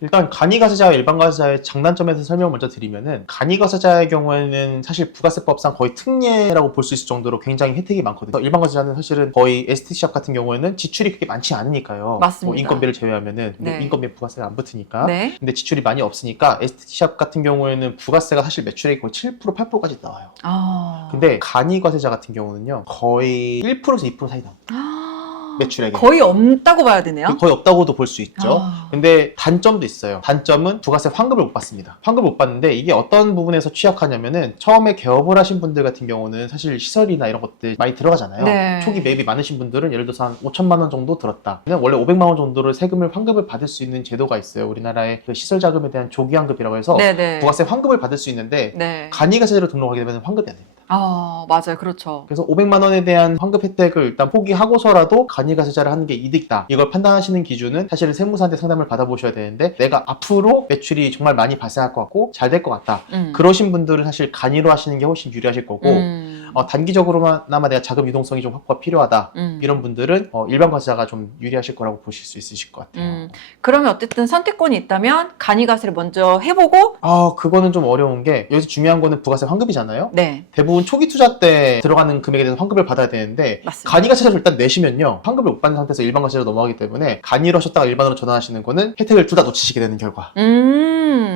일단 간이가세자와 일반가세자의 장단점에서 설명을 먼저 드리면은, 간이가세자의 경우에는 사실 부가세법상 거의 특례라고 볼 수 있을 정도로 굉장히 혜택이 많거든요. 일반가세자는 사실은 거의 STC샵 같은 경우에는 지출이 그렇게 많지 않으니까요. 맞습니다. 뭐 인건비를 제외하면은 네. 인건비에 부가세가 안 붙으니까. 네. 근데 지출이 많이 없으니까 STC샵 같은 경우에는 부가세가 사실 매출액이 거의 7%, 8%까지 나와요. 근데 간이과세자 같은 경우는요, 거의 1%에서 2% 사이 나옵니다. 매출액이 거의 없다고 봐야 되네요. 거의 없다고도 볼 수 있죠. 근데 단점도 있어요. 단점은 부가세 환급을 못 받습니다. 환급을 못 받는데, 이게 어떤 부분에서 취약하냐면은, 처음에 개업을 하신 분들 같은 경우는 사실 시설이나 이런 것들 많이 들어가잖아요. 네. 초기 매입이 많으신 분들은 예를 들어서 한 5천만 원 정도 들었다. 그냥 원래 500만 원 정도를 세금을 환급을 받을 수 있는 제도가 있어요. 우리나라의 그 시설 자금에 대한 조기 환급이라고 해서 네네. 부가세 환급을 받을 수 있는데, 네. 간이가세자로 등록하게 되면 환급이 안 됩니다. 맞아요. 그렇죠. 그래서 500만 원에 대한 환급 혜택을 일단 포기하고서라도 간이가세자를 하는 게 이득이다. 이걸 판단하시는 기준은 사실은 세무사한테 상담을 받아보셔야 되는데, 내가 앞으로 매출이 정말 많이 발생할 것 같고 잘 될 것 같다. 그러신 분들은 사실 간이로 하시는 게 훨씬 유리하실 거고, 단기적으로나마 내가 자금 유동성이 좀 확보가 필요하다. 이런 분들은 일반 과세자가 좀 유리하실 거라고 보실 수 있으실 것 같아요. 그러면 어쨌든 선택권이 있다면 간이가세를 먼저 해보고. 그거는 좀 어려운 게, 여기서 중요한 거는 부가세 환급이잖아요. 네. 대부분 초기 투자 때 들어가는 금액에 대해서 환급을 받아야 되는데, 맞습니다. 간이가세자를 일단 내시면요, 환급을 못 받는 상태에서 일반 과세자로 넘어가기 때문에 간이로 하셨다가 일반으로 전환하시는 거는 혜택을 둘 다 놓치시게 되는 결과.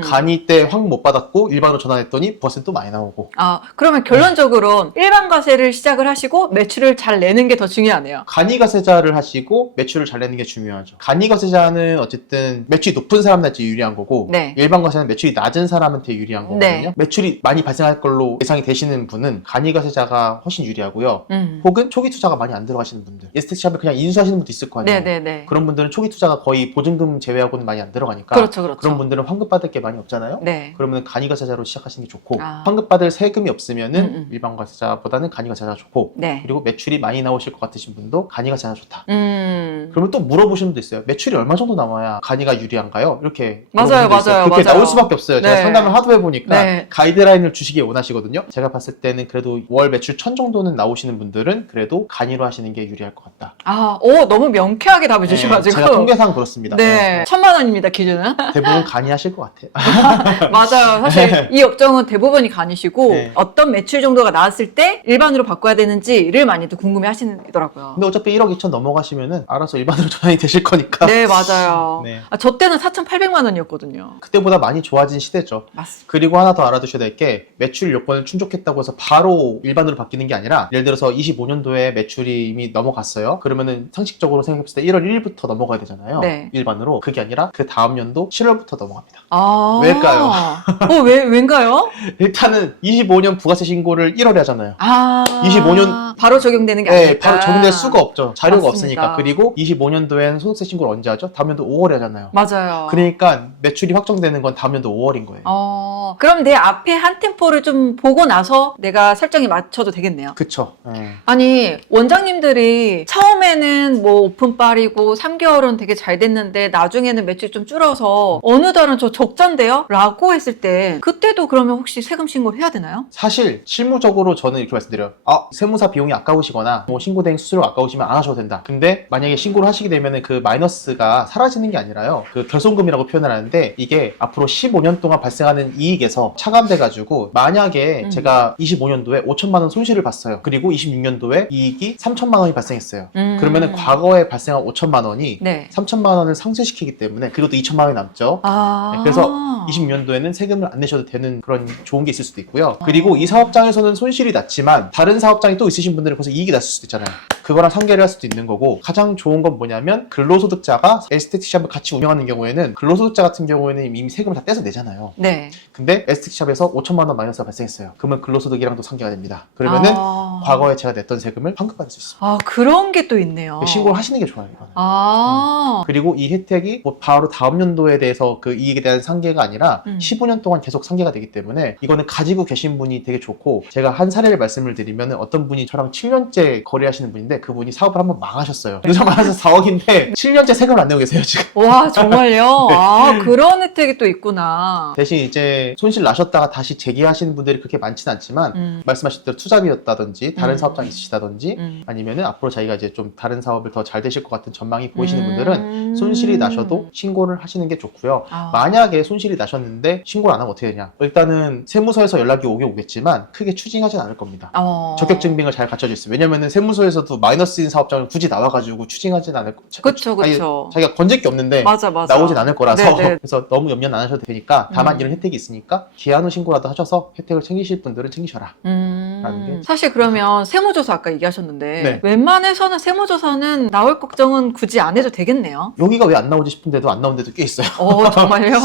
간이 때 환급 못 받았고 일반으로 전환했더니 부가세는 또 많이 나오고. 그러면 결론적으로 일반 과세를 시작을 하시고 매출을 잘 내는 게 더 중요하네요. 간이가세자를 하시고 매출을 잘 내는 게 중요하죠. 간이가세자는 어쨌든 매출이 높은 사람한테 유리한 거고, 네. 일반 과세는 매출이 낮은 사람한테 유리한 거거든요. 네. 매출이 많이 발생할 걸로 예상이 되시는 분은 간이가세자가 훨씬 유리하고요. 혹은 초기 투자가 많이 안 들어가시는 분들, 에스테샵을 그냥 인수하시는 분도 있을 거 아니에요. 네네네. 그런 분들은 초기 투자가 거의 보증금 제외하고는 많이 안 들어가니까, 그렇죠. 그런 분들은 환급 받을 게 많이 없잖아요. 네. 그러면 간이가세자로 시작하시는 게 좋고, 환급 받을 세금이 없으면은 일반 과세자보다는 간이가세자가 좋고, 네. 그리고 매출이 많이 나오실 것 같으신 분도 간이가세자가 좋다. 음. 그러면 또 물어보시는 분도 있어요. 매출이 얼마 정도 나와야 간이가 유리한가요? 이렇게 맞아요, 물어보는 분도 있어요. 맞아요, 그렇게 맞아요. 나올 수밖에 없어요. 제가 네. 상담을 하도 해보니까 네. 가이드라인을 주시길 원하시거든요. 제가 봤을 때는 그래도 월 매출 1000 정도는 나오시는 분들은 그래도 간이로 하시는 게 유리할 것 같다. 너무 명쾌하게 답을 네, 주셔가지고. 제가 통계상 그렇습니다. 네. 1000만 원입니다, 기준은. 대부분 간이 하실 것 같아요. 맞아요. 사실 이 업종은 대부분이 간이시고, 네. 어떤 매출 정도가 나왔을 때 일반으로 바꿔야 되는지를 많이들 궁금해 하시더라고요. 근데 어차피 1억 2천 넘어가시면은 알아서 일반으로 전환이 되실 거니까. 네, 맞아요. 네. 저 때는 4,800만 원이었거든요. 그때보다 많이 좋아진 시대죠. 맞습니다. 그리고 하나 더 알아두셔야 될 게, 매출 요건을 충족했다고 해서 바로 일반으로 바뀌는 게 아니라, 예를 들어서 25년도에 매출이 이미 넘어갔어요. 그러면은 상식적으로 생각했을 때 1월 1일부터 넘어가야 되잖아요. 네. 일반으로. 그게 아니라 그 다음 연도 7월부터 넘어갑니다. 왜일까요? 왜인가요? 일단은 25년 부가세 신고를 1월에 하잖아요. 25년 바로 적용되는 게 네, 아닐까. 바로 적용될 수가 없죠. 자료가 맞습니다. 없으니까. 그리고 25년도에는 소득세 신고를 언제 하죠? 다음 연도 5월에 하잖아요. 맞아요. 그러니까 매출이 확정되는 건 다음 연도 5월인 거예요. 그럼 내 앞에 한 템포를 좀 보고 나서 내가 설정에 맞춰도 되겠네요. 그쵸. 아니, 원장님들이 처음에는 뭐 오픈빨이고 3개월은 되게 잘 됐는데 나중에는 매출이 좀 줄어서 어느 달은 저 적자인데요? 라고 했을 때, 그때도 그러면 혹시 세금 신고를 해야 되나요? 사실 실무적으로 저는 이렇게 말씀드려요. 세무사 비용이 아까우시거나 뭐 신고대행 수수료가 아까우시면 안 하셔도 된다. 근데 만약에 신고를 하시게 되면은 그 마이너스가 사라지는 게 아니라요, 그 결손금이라고 표현을 하는데, 이게 앞으로 15년 동안 발생하는 이익에서 차감돼가지고, 만약에 제가 25년도에 5천만 원 손실을 봤어요. 그리고 26년도에 이익이 3천만 원이 발생했어요. 그러면은 과거에 발생한 5천만 원이 네. 3천만 원을 상쇄시키기 때문에, 그리고 또 2천만 원이 남죠. 네, 그래서 26년도에는 세금을 안 내셔도 되는 그런 좋은 게 있을 수도 있고요. 그리고 이 사업장에서는 손실이 났지만 다른 사업장이 또 있으신 분들은 거기서 이익이 났을 수도 있잖아요. 그거랑 상계를 할 수도 있는 거고, 가장 좋은 건 뭐냐면, 근로소득자가 에스테틱샵을 같이 운영하는 경우에는, 근로소득자 같은 경우에는 이미 세금을 다 떼서 내잖아요. 네. 근데 에스테틱샵에서 5천만 원 마이너스가 발생했어요. 그러면 근로소득이랑도 상계가 됩니다. 그러면은 과거에 제가 냈던 세금을 환급받을 수 있습니다. 그런 게 또 있네요. 신고를 하시는 게 좋아요, 이거는. 그리고 이 혜택이 뭐 바로 다음 연도에 대해서 그 이익에 대한 상계가 아니라 15년 동안 계속 상계가 되기 때문에 이거는 가지고 계신 분이 되게 좋고, 제가 한 사례를 말씀을 드리면 어떤 분이 저랑 7년째 거래하시는 분인데 그분이 사업을 한번 망하셨어요. 요즘 많아서 4억인데 7년째 세금을 안 내고 계세요 지금. 와, 정말요? 아, 그런 혜택이 또 있구나. 대신 이제 손실 나셨다가 다시 재기하시는 분들이 그렇게 많지는 않지만 말씀하신 대로 투잡이었다든지 다른 사업장이 있으시다든지 아니면은 앞으로 자기가 이제 좀 다른 사업을 더 잘 되실 것 같은 전망이 보이시는 분들은 손실이 나셔도 신고를 하시는 게 좋고요. 만약에 손실이 나셨는데 신고를 안 하면 어떻게 되냐? 일단은 세무서에서 연락이 오겠지만 크게 추징하진 않을 겁니다. 적격 증빙을 잘 갖춰져 있어요. 왜냐면은 세무서에서도 마이너스인 사업장을 굳이 나와가지고 추징하진 않을 거. 그쵸, 그쵸. 자기가 건질 게 없는데 맞아. 나오진 않을 거라서 네네. 그래서 너무 염려는 안 하셔도 되니까, 다만 이런 혜택이 있으니까 기한 후 신고라도 하셔서 혜택을 챙기실 분들은 챙기셔라. 라는 게. 사실 그러면 세무조사 아까 얘기하셨는데 네. 웬만해서는 세무조사는 나올 걱정은 굳이 안 해도 되겠네요. 여기가 왜 안 나오지 싶은데도 안 나온 데도 꽤 있어요. 정말요?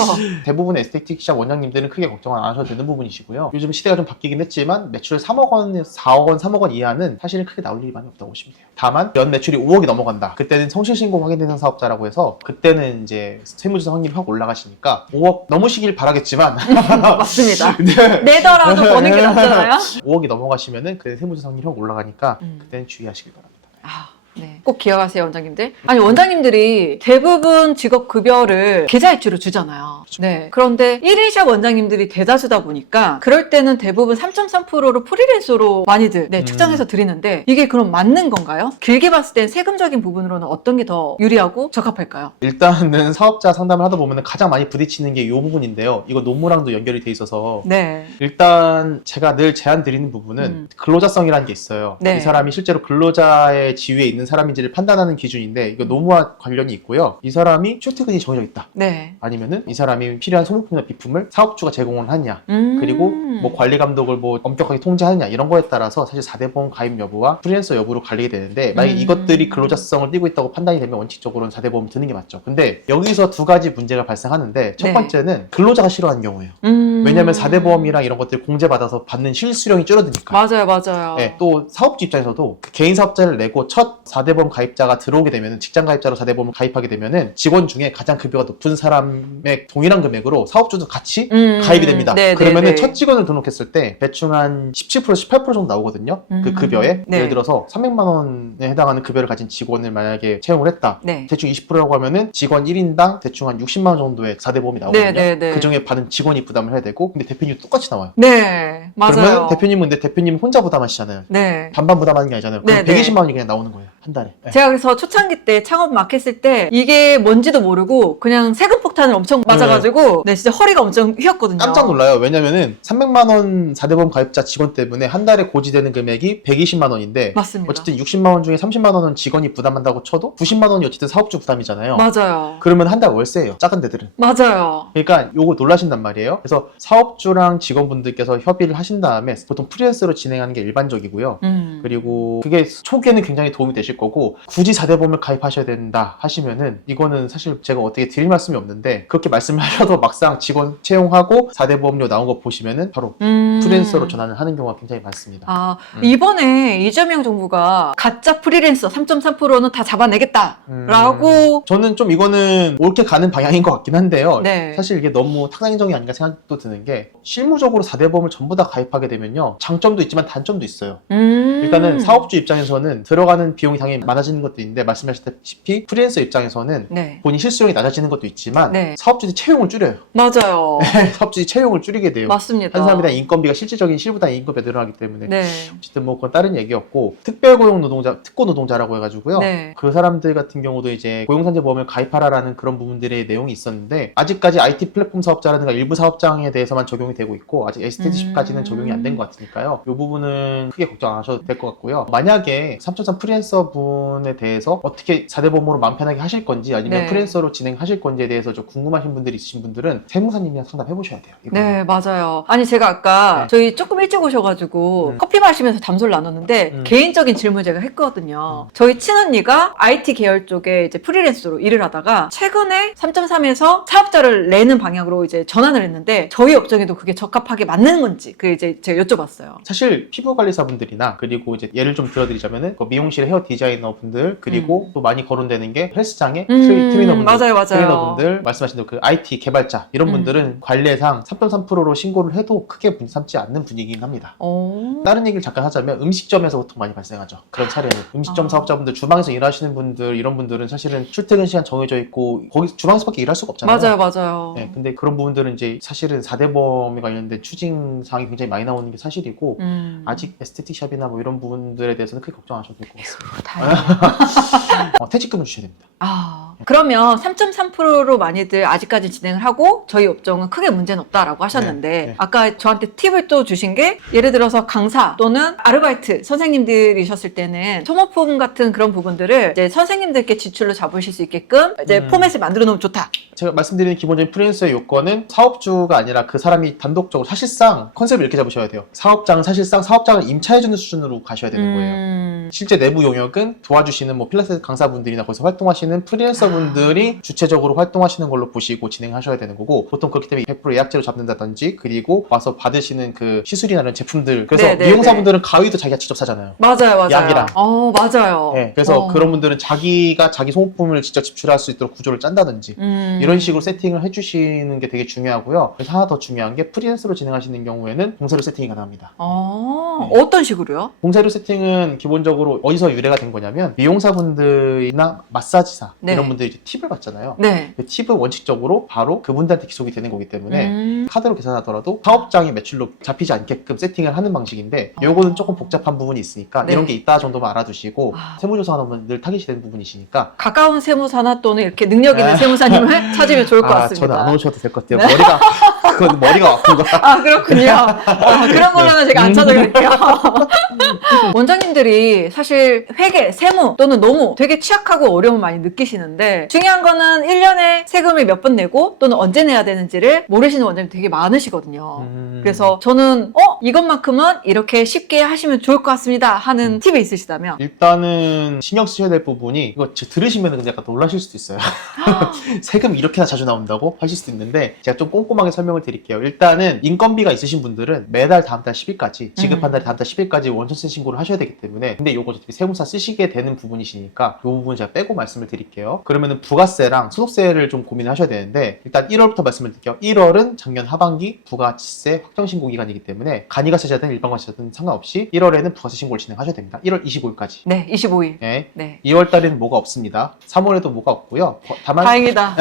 대부분의 에스테틱 샵 원장님들은 크게 걱정 안 하셔도 되는 부분이시고요. 요즘 시대가 좀 바뀌긴 했지만 매출 3억 원, 4억 원, 3억 원 이하는 사실은 크게 나올 일이 많이 없다고 보시면 돼요. 다만 연 매출이 5억이 넘어간다. 그때는 성실신고 확인되는 사업자라고 해서 그때는 이제 세무조사 확률이 확 올라가시니까 5억 넘으시길 바라겠지만 맞습니다. 네. 내더라도 버는 게 낫잖아요. 5억이 넘어가시면은 그때 세무조사 확률이 확 올라가니까 그때는 주의하시길 바랍니다. 네. 꼭 기억하세요, 원장님들. 아니, 원장님들이 대부분 직업급여를 계좌이체로 주잖아요. 그렇죠. 네. 그런데 1인샵 원장님들이 대다수다 보니까 그럴 때는 대부분 3.3%로 프리랜서로 많이들 측정해서 드리는데 이게 그럼 맞는 건가요? 길게 봤을 땐 세금적인 부분으로는 어떤 게 더 유리하고 적합할까요? 일단은 사업자 상담을 하다 보면 가장 많이 부딪히는 게 이 부분인데요. 이거 노무랑도 연결이 돼 있어서 네. 일단 제가 늘 제안 드리는 부분은 근로자성이라는 게 있어요. 네. 이 사람이 실제로 근로자의 지위에 있는 사람인지를 판단하는 기준인데 이거 노무와 관련이 있고요. 이 사람이 출퇴근이 정해져 있다. 네. 아니면은 이 사람이 필요한 소모품이나 비품을 사업주가 제공을 하냐. 그리고 뭐 관리 감독을 뭐 엄격하게 통제하느냐 이런 거에 따라서 사실 4대 보험 가입 여부와 프리랜서 여부로 갈리게 되는데, 만약에 이것들이 근로자성을 띠고 있다고 판단이 되면 원칙적으로는 4대 보험 드는 게 맞죠. 근데 여기서 두 가지 문제가 발생하는데, 첫 네. 번째는 근로자가 싫어하는 경우예요. 왜냐면 4대 보험이랑 이런 것들 공제받아서 받는 실수령이 줄어드니까. 맞아요. 네, 또 사업주 입장에서도 그 개인 사업자를 내고 첫 4대 보험 가입자가 들어오게 되면, 직장 가입자로 4대 보험을 가입하게 되면은 직원 중에 가장 급여가 높은 사람의 동일한 금액으로 사업주도 같이 가입이 됩니다. 그러면은 첫 직원을 등록했을 때 대충 한 17%, 18% 정도 나오거든요. 그 급여에. 네. 예를 들어서 300만 원에 해당하는 급여를 가진 직원을 만약에 채용을 했다. 네. 대충 20%라고 하면은 직원 1인당 대충 한 60만 원 정도의 4대 보험이 나오거든요. 네. 그 중에 받은 직원이 부담을 해야 되고, 근데 대표님도 똑같이 나와요. 네. 맞아요. 그러면 대표님은 혼자 부담하시잖아요. 네. 반반 부담하는 게 아니잖아요. 그럼 네, 120만 원이 그냥 나오는 거예요. 한 달에. 네. 제가 그래서 초창기 때 창업 막 했을 때 이게 뭔지도 모르고 그냥 세금 폭탄을 엄청 맞아가지고 진짜 허리가 엄청 휘었거든요. 깜짝 놀라요. 왜냐면은 300만 원 4대 보험 가입자 직원 때문에 한 달에 고지되는 금액이 120만 원인데, 맞습니다. 어쨌든 60만 원 중에 30만 원은 직원이 부담한다고 쳐도 90만 원이 어쨌든 사업주 부담이잖아요. 맞아요. 그러면 한 달 월세예요. 작은 데들은. 맞아요. 그러니까 요거 놀라신단 말이에요. 그래서 사업주랑 직원분들께서 협의를 하신 다음에 보통 프리랜서로 진행하는 게 일반적이고요. 그리고 그게 초기에는 굉장히 도움이 되실 거고, 굳이 4대 보험을 가입하셔야 된다 하시면은 이거는 사실 제가 어떻게 드릴 말씀이 없는데, 그렇게 말씀을 하셔도 막상 직원 채용하고 4대 보험료 나온 거 보시면은 바로 프리랜서로 전환을 하는 경우가 굉장히 많습니다. 이번에 이재명 정부가 가짜 프리랜서 3.3%는 다 잡아내겠다라고 저는 좀 이거는 옳게 가는 방향인 것 같긴 한데요. 네. 사실 이게 너무 탁상인정이 아닌가 생각도 드는 게, 실무적으로 4대 보험을 전부 다 가입하게 되면요, 장점도 있지만 단점도 있어요. 일단은 사업주 입장에서는 들어가는 비용이 당연히 많아지는 것도 있는데, 말씀하셨다시피 프리랜서 입장에서는 본인 실수령이 낮아지는 것도 있지만 사업주들이 채용을 줄여요. 맞아요. 사업주들이 채용을 줄이게 돼요. 맞습니다. 한 사람에 대한 인건비가 실질적인 실부당 인건비가 늘어나기 때문에. 네. 어쨌든 뭐 그건 다른 얘기였고, 특별고용 노동자, 특고 노동자라고 해가지고요. 네. 그 사람들 같은 경우도 이제 고용산재 보험을 가입하라라는 그런 부분들의 내용이 있었는데, 아직까지 IT 플랫폼 사업자라든가 일부 사업장에 대해서만 적용이 되고 있고, 아직 STD까지는 적용이 안 된 것 같으니까요. 이 부분은 크게 걱정 안 하셔도 될 것 같고요. 만약에 3.3 프리랜서 분에 대해서 어떻게 4대 보험으로 마음 편하게 하실 건지, 아니면 프리랜서로 진행하실 건지에 대해서 좀 궁금하신 분들이 있으신 분들은 세무사님이랑 상담해 보셔야 돼요. 네, 맞아요. 아니, 제가 아까 저희 조금 일찍 오셔가지고 커피 마시면서 담소를 나눴는데 개인적인 질문 제가 했거든요. 저희 친언니가 IT 계열 쪽에 이제 프리랜서로 일을 하다가 최근에 3.3에서 사업자를 내는 방향으로 이제 전환을 했는데, 저희 업종에도 그게 적합하게 맞는 건지 그 이제 제가 여쭤봤어요. 사실 피부관리사분들이나, 그리고 이제 예를 좀 들어드리자면은 그 미용실 헤어 디자이너 분들 그리고 또 많이 거론되는 게 헬스장의 트레이너분들, 맞아요. 트레이너분들 말씀하신 대로 그 IT 개발자 이런 분들은 관례상 3.3%로 신고를 해도 크게 문제 삼지 않는 분위기긴 합니다. 다른 얘기를 잠깐 하자면 음식점에서 보통 많이 발생하죠. 그런 사례는 음식점 사업자분들, 주방에서 일하시는 분들 이런 분들은 사실은 출퇴근 시간 정해져 있고 거기 주방에서밖에 일할 수가 없잖아요. 맞아요. 네, 근데 그런 부분들은 이제 사실은 4대범에 관련된 추징 사항이 굉장히 많이 나오는 게 사실이고 아직 에스테틱샵이나 뭐 이런 부분들에 대해서는 크게 걱정하셔도 될 것 같습니다. 다행이다. 퇴직금을 주셔야 됩니다. 그러면 3.3%로 많이들 아직까지 진행을 하고 저희 업종은 크게 문제는 없다라고 하셨는데 네. 아까 저한테 팁을 또 주신 게 예를 들어서 강사 또는 아르바이트 선생님들이셨을 때는 소모품 같은 그런 부분들을 이제 선생님들께 지출로 잡으실 수 있게끔 이제 포맷을 만들어 놓으면 좋다. 제가 말씀드리는 기본적인 프리랜서의 요건은 사업주가 아니라 그 사람이 단독적으로 사실상 컨셉을 이렇게 잡으셔야 돼요. 사업장은 사실상 사업장을 임차해주는 수준으로 가셔야 되는 거예요. 실제 내부 용역은 도와주시는 뭐 필라테스 강사분들이나 거기서 활동하시는 프리랜서분들이 주체적으로 활동하시는 걸로 보시고 진행하셔야 되는 거고 보통 그렇기 때문에 100% 예약제로 잡는다든지 그리고 와서 받으시는 그 시술이나 이런 제품들 그래서 미용사분들은 가위도 자기가 직접 사잖아요. 맞아요. 약이랑. 맞아요. 네, 그래서 그런 분들은 자기가 자기 소모품을 직접 지출할 수 있도록 구조를 짠다든지 이런 식으로 세팅을 해주시는 게 되게 중요하고요. 그래서 하나 더 중요한 게 프리랜서로 진행하시는 경우에는 봉쇄료 세팅이 가능합니다. 어떤 식으로요? 봉쇄료 세팅은 기본적으로 어디서 유래가 된 거냐면 미용사분들이나 마사지사 이런 분들이 이제 팁을 받잖아요. 그 팁은 원칙적으로 바로 그분들한테 기속이 되는 거기 때문에 카드로 계산하더라도 사업장의 매출로 잡히지 않게끔 세팅을 하는 방식인데 요거는 조금 복잡한 부분이 있으니까 이런 게 있다 정도만 알아두시고 세무조사하면 늘 타깃이 되는 부분이시니까 가까운 세무사나 또는 이렇게 능력 있는 세무사님을 찾으면 좋을 것 같습니다. 저는 안 오셔도 될 것 같아요. 그건 머리가 아픈 거야. 그렇군요. 그런 걸로는 제가 안 찾아갈게요. 원장님들이 사실 회계, 세무 또는 노무 되게 취약하고 어려움을 많이 느끼시는데 중요한 거는 1년에 세금을 몇 번 내고 또는 언제 내야 되는지를 모르시는 원장님 되게 많으시거든요. 그래서 저는 이것만큼은 이렇게 쉽게 하시면 좋을 것 같습니다 하는 팁이 있으시다면? 일단은 신경 쓰셔야 될 부분이 이거 들으시면 근데 약간 놀라실 수도 있어요. 세금 이렇게나 자주 나온다고 하실 수도 있는데 제가 좀 꼼꼼하게 설명을 드릴게요. 일단은 인건비가 있으신 분들은 매달 다음 달 10일까지 지급한 달 다음 달 10일까지 원천세 신고를 하셔야 되기 때문에 근데 요거 어차피 세무사 쓰시게 되는 부분이시니까 요 부분 제가 빼고 말씀을 드릴게요. 그러면은 부가세랑 소득세를 좀 고민을 하셔야 되는데 일단 1월부터 말씀을 드릴게요. 1월은 작년 하반기 부가치세 확정신고 기간이기 때문에 간이가세자든 일반가세자든 상관없이 1월에는 부가세 신고를 진행하셔야 됩니다. 1월 25일까지. 네, 25일. 네. 2월 달에는 뭐가 없습니다. 3월에도 뭐가 없고요. 다만 다행이다.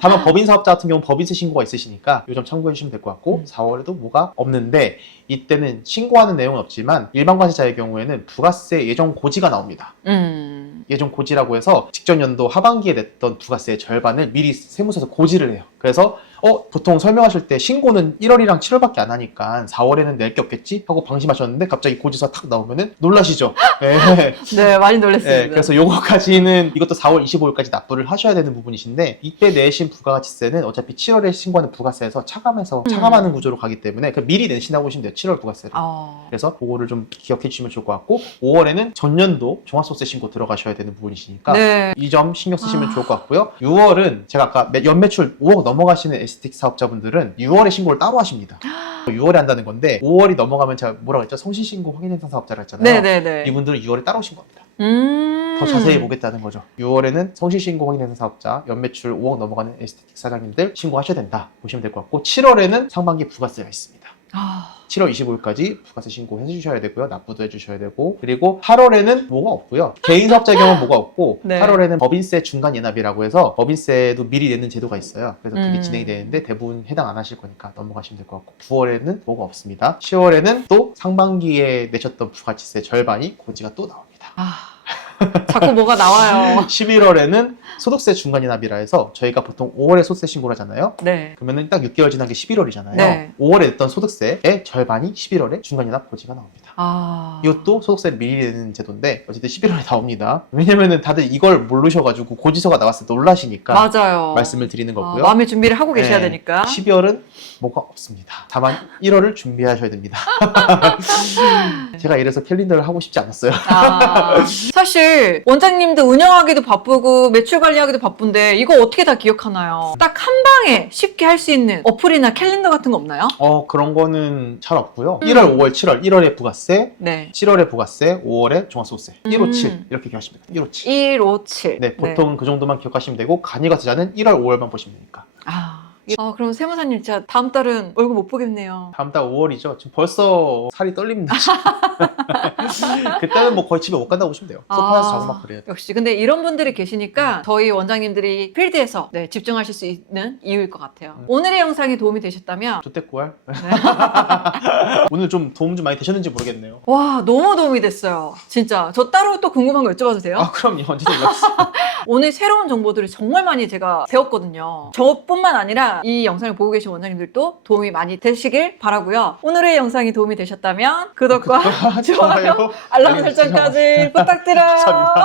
다만 법인사업자 같은 경우는 법인세 신고가 있으시니까 요 점 참고해 주시면 될 것 같고 4월에도 뭐가 없는데 이때는 신고하는 내용은 없지만 일반과세자의 경우에는 부가세 예정 고지가 나옵니다. 예정 고지라고 해서 직전 연도 하반기에 냈던 부가세의 절반을 미리 세무서에서 고지를 해요. 그래서 보통 설명하실 때 신고는 1월이랑 7월밖에 안 하니까 4월에는 낼 게 없겠지? 하고 방심하셨는데 갑자기 고지서 탁 나오면은 놀라시죠? 네, 많이 놀랐습니다. 네, 그래서 요거까지는 이것도 4월 25일까지 납부를 하셔야 되는 부분이신데 이때 내신 부가가치세는 어차피 7월에 신고하는 부가세에서 차감하는 구조로 가기 때문에 미리 내신다고 보시면 돼요. 7월 부가세를. 그래서 그거를 좀 기억해 주시면 좋을 것 같고 5월에는 전년도 종합소득세 신고 들어가셔야 되는 부분이시니까 이 점 신경 쓰시면 좋을 것 같고요. 6월은 제가 아까 연매출 5억 넘어가시는 에스테틱 사업자분들은 6월에 신고를 따로 하십니다. 6월에 한다는 건데 5월이 넘어가면 제가 뭐라고 했죠? 성실신고 확인해상 사업자라 했잖아요. 네네네. 이분들은 6월에 따로 신고합니다. 더 자세히 보겠다는 거죠. 6월에는 성실신고 확인해상 사업자, 연매출 5억 넘어가는 에스테틱 사장님들 신고하셔야 된다 보시면 될 것 같고 7월에는 상반기 부가세가 있습니다. 7월 25일까지 부가세 신고해 주셔야 되고요. 납부도 해주셔야 되고 그리고 8월에는 뭐가 없고요. 개인 사업자의 경우는 뭐가 없고 8월에는 법인세 중간 예납이라고 해서 법인세도 미리 내는 제도가 있어요. 그래서 그게 진행이 되는데 대부분 해당 안 하실 거니까 넘어가시면 될 것 같고 9월에는 뭐가 없습니다. 10월에는 또 상반기에 내셨던 부가치세 절반이 고지가 또 나옵니다. 자꾸 뭐가 나와요. 11월에는 소득세 중간이납이라 해서 저희가 보통 5월에 소득세 신고를 하잖아요. 그러면 딱 6개월 지난 게 11월이잖아요. 5월에 냈던 소득세의 절반이 11월에 중간이납 고지가 나옵니다. 이것도 소득세를 미리 내는 제도인데 어쨌든 11월에 나옵니다. 왜냐면은 다들 이걸 모르셔가지고 고지서가 나왔을 때 놀라시니까 맞아요. 말씀을 드리는 거고요. 마음의 준비를 하고 계셔야 되니까. 12월은 뭐가 없습니다. 다만 1월을 준비하셔야 됩니다. 제가 이래서 캘린더를 하고 싶지 않았어요. 사실 원장님도 운영하기도 바쁘고 매출 스케줄 관리하기도 바쁜데 이거 어떻게 다 기억하나요? 딱 한 방에 쉽게 할 수 있는 어플이나 캘린더 같은 거 없나요? 그런 거는 잘 없고요. 1월, 5월, 7월. 1월에 부가세, 네. 7월에 부가세, 5월에 종합소득세. 157 이렇게 기억하시면 돼요. 157. 157. 네, 보통 그 정도만 기억하시면 되고 간이가 투자는 1월, 5월만 보시면 되니까. 그럼 세무사님 진짜 다음 달은 얼굴 못 보겠네요. 다음 달 5월이죠. 지금 벌써 살이 떨립니다. 그때는 뭐 거의 집에 못 간다고 보시면 돼요. 소파에서 자고 막 그래야 돼요. 역시 근데 이런 분들이 계시니까 저희 원장님들이 필드에서 네, 집중하실 수 있는 이유일 것 같아요. 오늘의 영상이 도움이 되셨다면 조태꾸알? 네. 오늘 좀 도움 좀 많이 되셨는지 모르겠네요. 와 너무 도움이 됐어요. 진짜 저 따로 또 궁금한 거 여쭤봐도 돼요? 그럼요. 언제든 연락주세요. 오늘 새로운 정보들을 정말 많이 제가 배웠거든요. 저뿐만 아니라 이 영상을 보고 계신 원장님들도 도움이 많이 되시길 바라고요. 오늘의 영상이 도움이 되셨다면 구독과 좋아요, 알람 설정까지 부탁드려요. 감사합니다.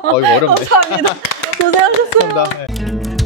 이거 어렵네. 감사합니다. 고생하셨어요. 감사합니다. 네.